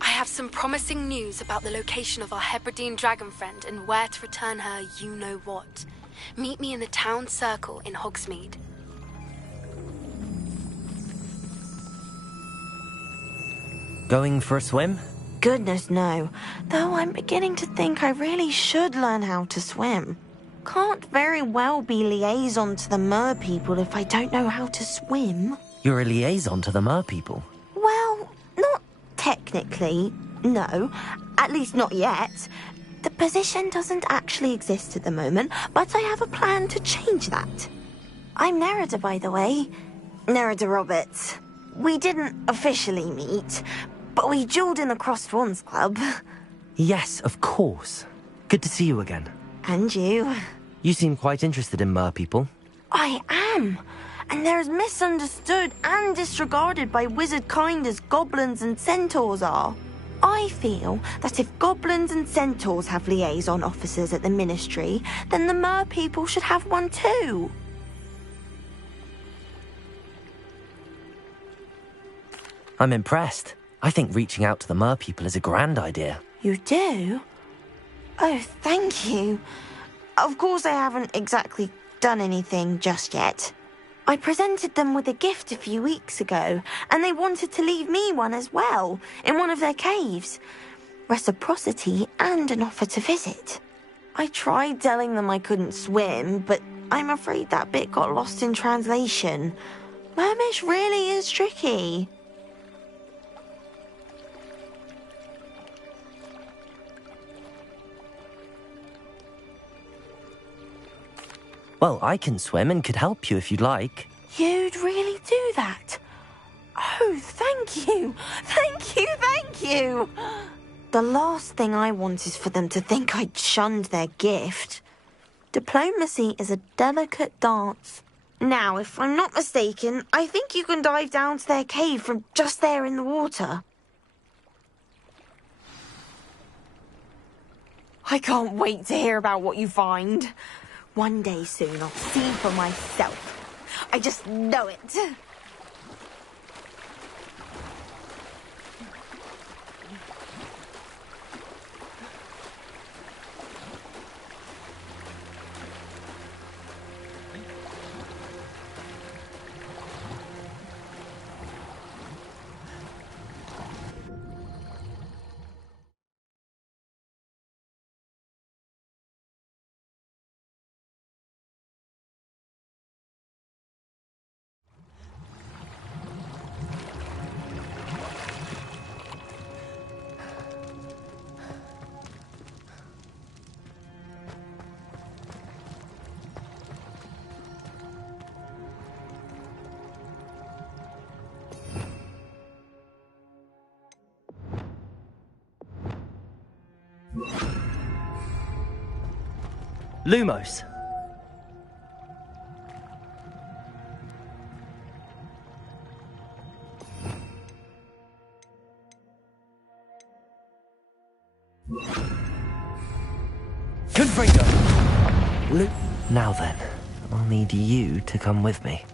I have some promising news about the location of our Hebridean dragon friend and where to return her you-know-what. Meet me in the town circle in Hogsmeade. Going for a swim? Goodness, no. Though I'm beginning to think I really should learn how to swim. Can't very well be liaison to the mer people if I don't know how to swim. You're a liaison to the mer people. Well, not technically, no. At least not yet. The position doesn't actually exist at the moment, but I have a plan to change that. I'm Nerida, by the way. Nerida Roberts. We didn't officially meet, but we duelled in the Crossed Swans Club. Yes, of course. Good to see you again. And you. You seem quite interested in mer people. I am. And they're as misunderstood and disregarded by wizard kind as goblins and centaurs are. I feel that if goblins and centaurs have liaison officers at the ministry, then the mer people should have one too. I'm impressed. I think reaching out to the mer people is a grand idea. You do? Oh, thank you. Of course I haven't exactly done anything just yet. I presented them with a gift a few weeks ago, and they wanted to leave me one as well, in one of their caves. Reciprocity and an offer to visit. I tried telling them I couldn't swim, but I'm afraid that bit got lost in translation. Mermish really is tricky. Well, I can swim and could help you if you'd like. You'd really do that? Oh, thank you! Thank you, thank you! The last thing I want is for them to think I'd shunned their gift. Diplomacy is a delicate dance. Now, if I'm not mistaken, I think you can dive down to their cave from just there in the water. I can't wait to hear about what you find. One day soon, I'll see for myself. I just know it. Lumos. Confringo. Now then, I'll need you to come with me.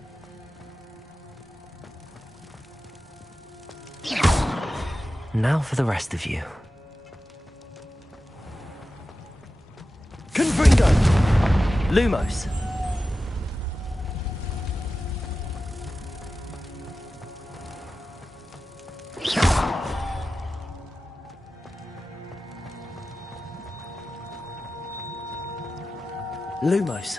Now for the rest of you. Confringo! Lumos. Lumos.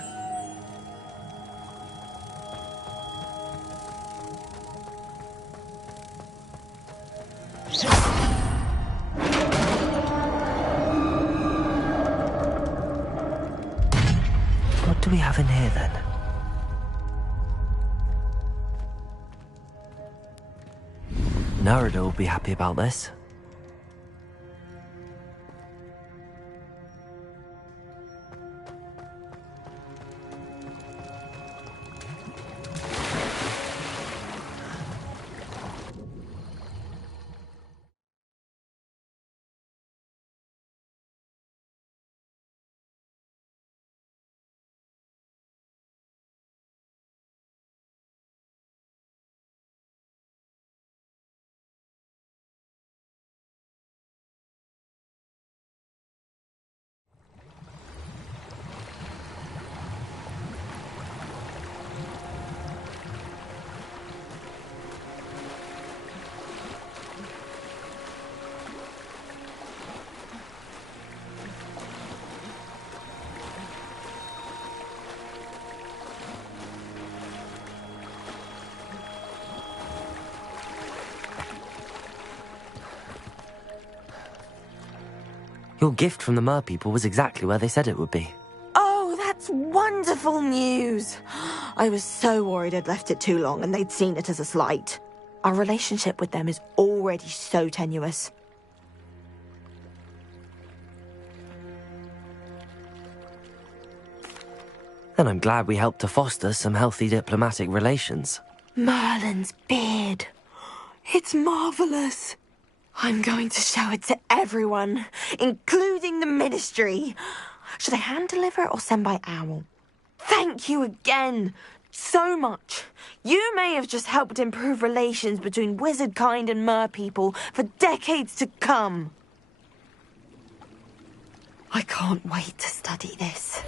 What do we have in here then? Nerida will be happy about this. Your gift from the Mer people was exactly where they said it would be. Oh, that's wonderful news. I was so worried I'd left it too long and they'd seen it as a slight. Our relationship with them is already so tenuous. And I'm glad we helped to foster some healthy diplomatic relations. Merlin's beard. It's marvelous. I'm going to show it to everyone, including the Ministry. Should I hand deliver it or send by owl? Thank you again. So much. You may have just helped improve relations between wizard kind and mer people for decades to come. I can't wait to study this.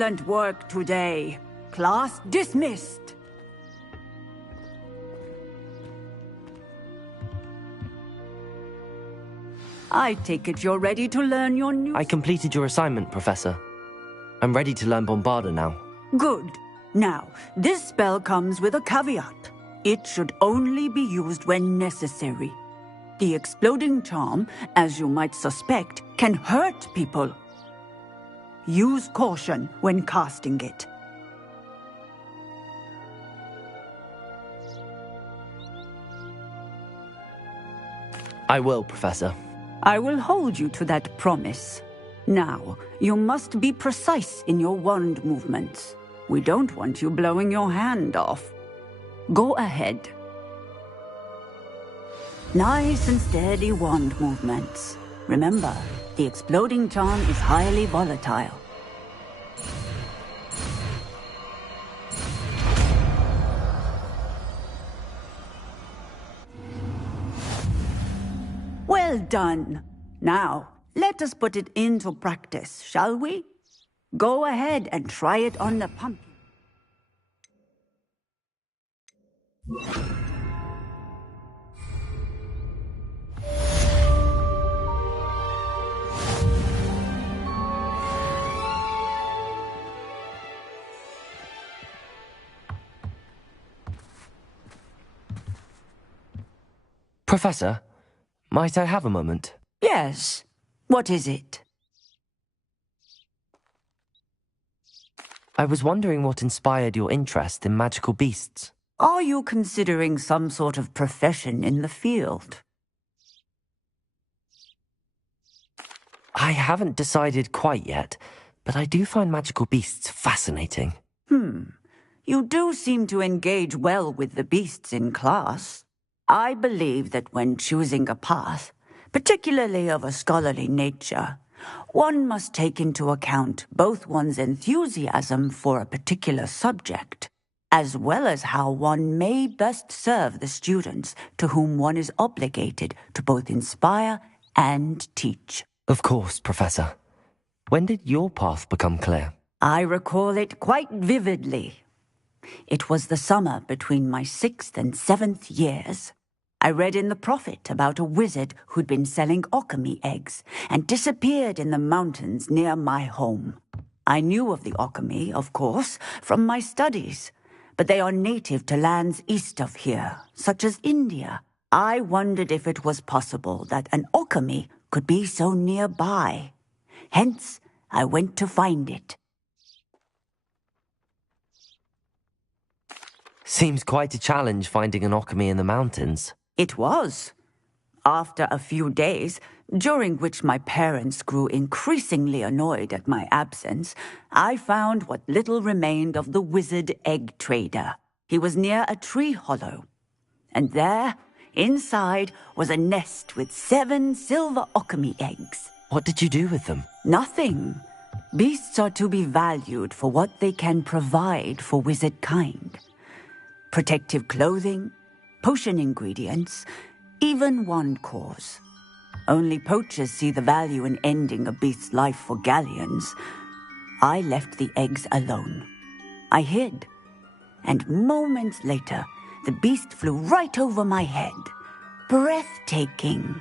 Excellent work today. Class dismissed. I take it you're ready to learn your new... I completed your assignment, Professor. I'm ready to learn Bombarda now. Good. Now, this spell comes with a caveat. It should only be used when necessary. The exploding charm, as you might suspect, can hurt people. Use caution when casting it. I will, Professor. I will hold you to that promise. Now, you must be precise in your wand movements. We don't want you blowing your hand off. Go ahead. Nice and steady wand movements. Remember, the exploding charm is highly volatile. Well done. Now, let us put it into practice, shall we? Go ahead and try it on the pumpkin. Professor, might I have a moment? Yes. What is it? I was wondering what inspired your interest in magical beasts. Are you considering some sort of profession in the field? I haven't decided quite yet, but I do find magical beasts fascinating. You do seem to engage well with the beasts in class. I believe that when choosing a path, particularly of a scholarly nature, one must take into account both one's enthusiasm for a particular subject, as well as how one may best serve the students to whom one is obligated to both inspire and teach. Of course, Professor. When did your path become clear? I recall it quite vividly. It was the summer between my 6th and 7th years. I read in the Prophet about a wizard who'd been selling alchemy eggs and disappeared in the mountains near my home. I knew of the alchemy, of course, from my studies, but they are native to lands east of here, such as India. I wondered if it was possible that an alchemy could be so nearby. Hence, I went to find it. Seems quite a challenge finding an alchemy in the mountains. It was. After a few days, during which my parents grew increasingly annoyed at my absence, I found what little remained of the wizard egg trader. He was near a tree hollow. And there, inside, was a nest with 7 silver alchemy eggs. What did you do with them? Nothing. Beasts are to be valued for what they can provide for wizard kind. Protective clothing, potion ingredients, even wand cores. Only poachers see the value in ending a beast's life for galleons. I left the eggs alone. I hid, and moments later, the beast flew right over my head. Breathtaking.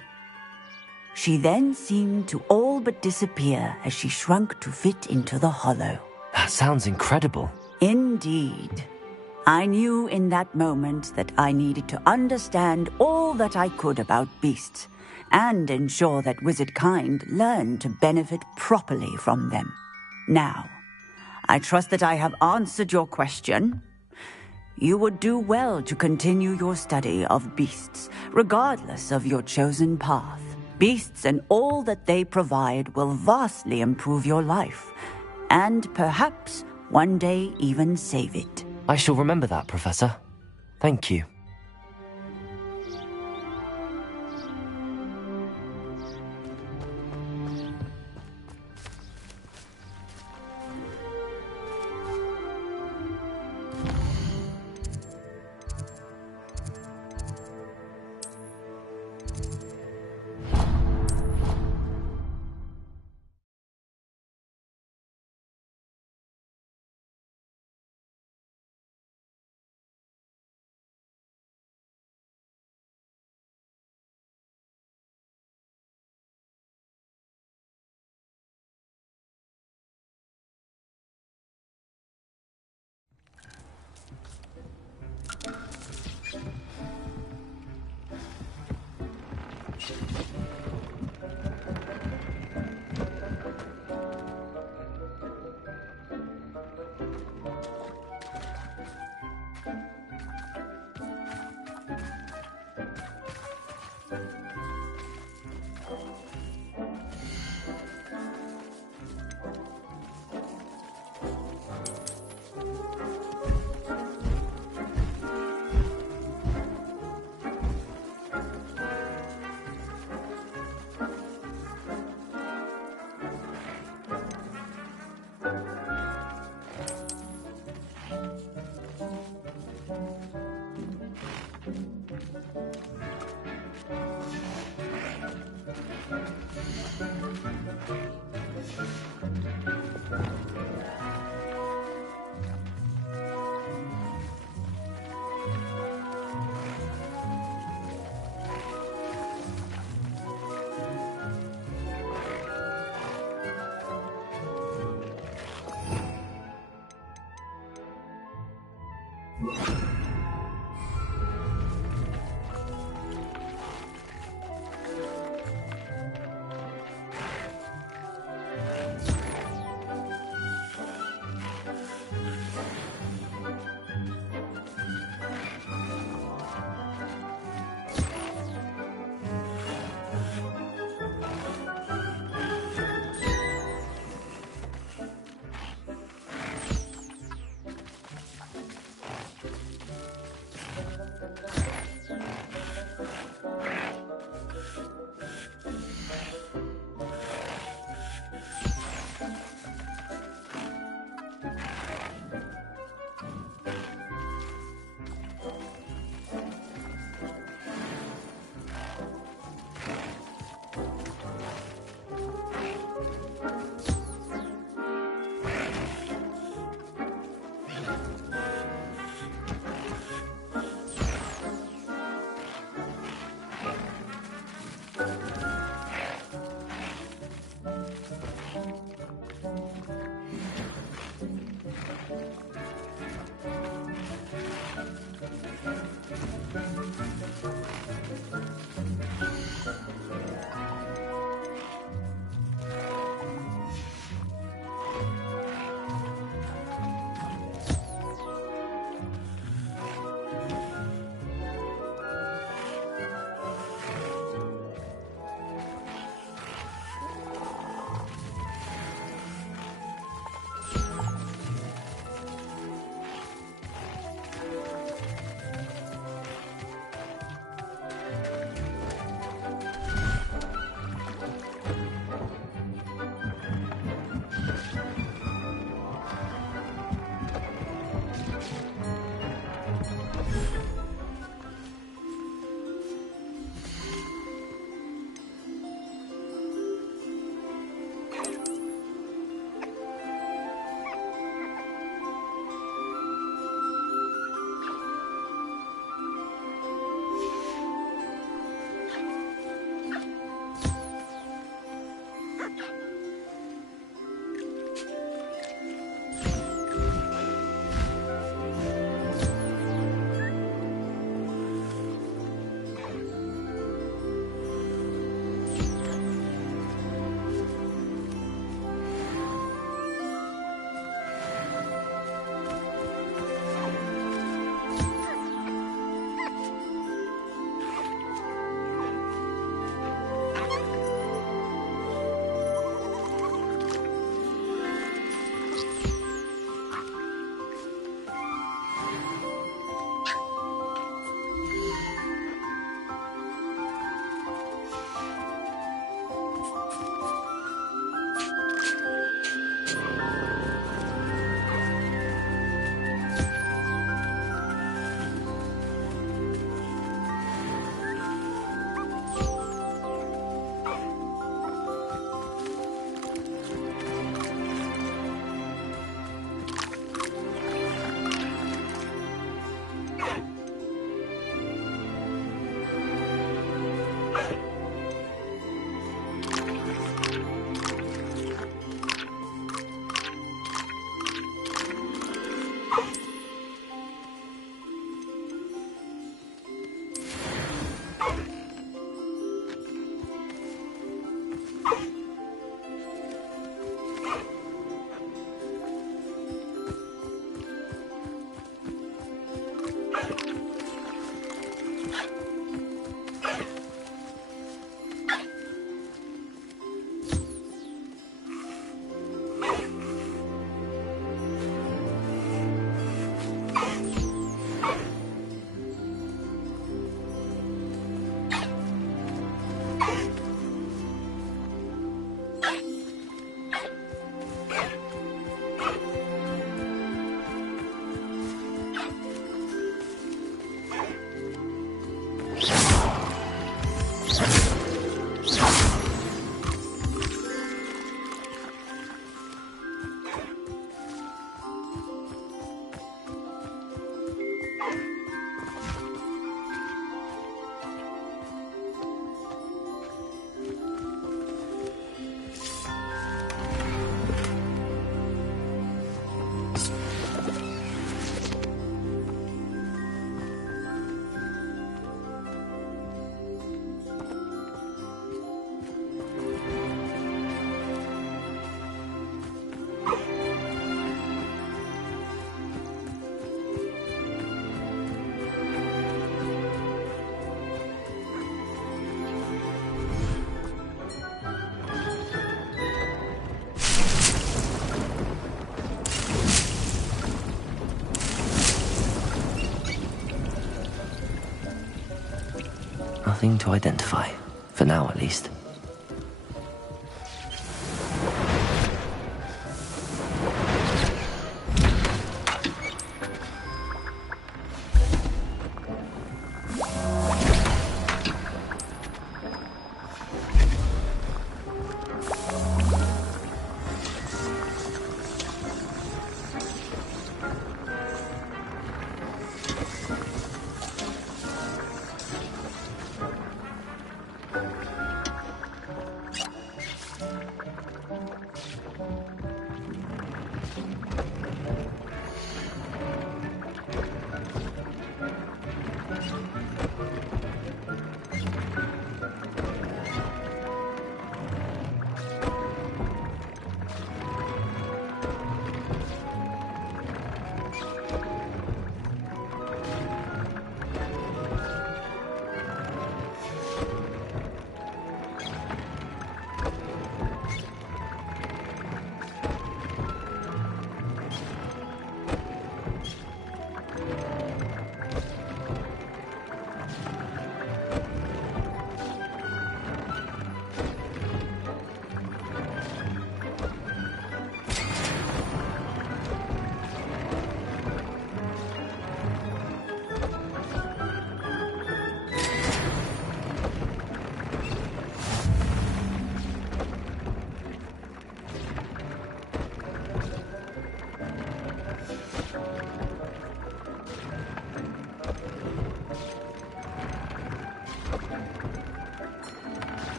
She then seemed to all but disappear as she shrunk to fit into the hollow. That sounds incredible. Indeed. I knew in that moment that I needed to understand all that I could about beasts and ensure that wizard kind learned to benefit properly from them. Now, I trust that I have answered your question. You would do well to continue your study of beasts, regardless of your chosen path. Beasts and all that they provide will vastly improve your life, and perhaps one day even save it. I shall remember that, Professor. Thank you. nothing to identify. For now, at least.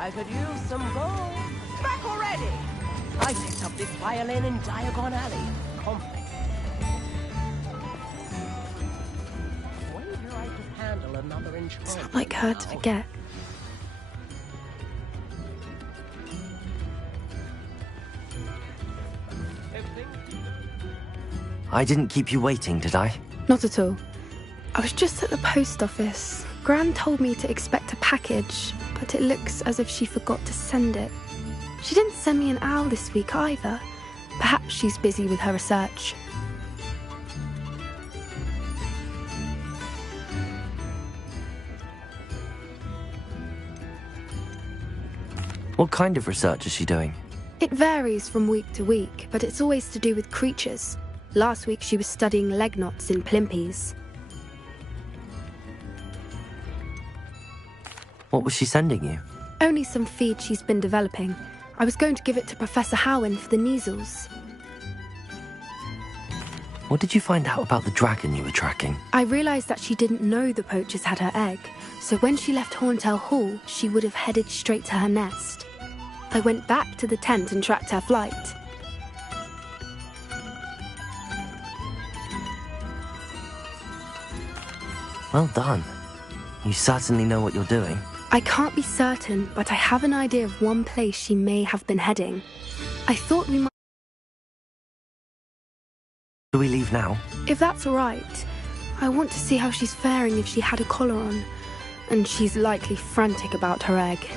I could use some gold. Back already! I picked up this violin in Diagon Alley. Conflict. Wonder I could handle another enchantment. It's not like her to forget. I didn't keep you waiting, did I? Not at all. I was just at the post office. Gran told me to expect a package, but it looks as if she forgot to send it. She didn't send me an owl this week either. Perhaps she's busy with her research. What kind of research is she doing? It varies from week to week, but it's always to do with creatures. Last week she was studying leg knots in plimpies. What was she sending you? Only some feed she's been developing. I was going to give it to Professor Howen for the measles. What did you find out about the dragon you were tracking? I realised that she didn't know the poachers had her egg, so when she left Horntail Hall, she would have headed straight to her nest. I went back to the tent and tracked her flight. Well done. You certainly know what you're doing. I can't be certain, but I have an idea of one place she may have been heading. I thought we might... Do we leave now? If that's all right. I want to see how she's faring if she had a collar on. And she's likely frantic about her egg.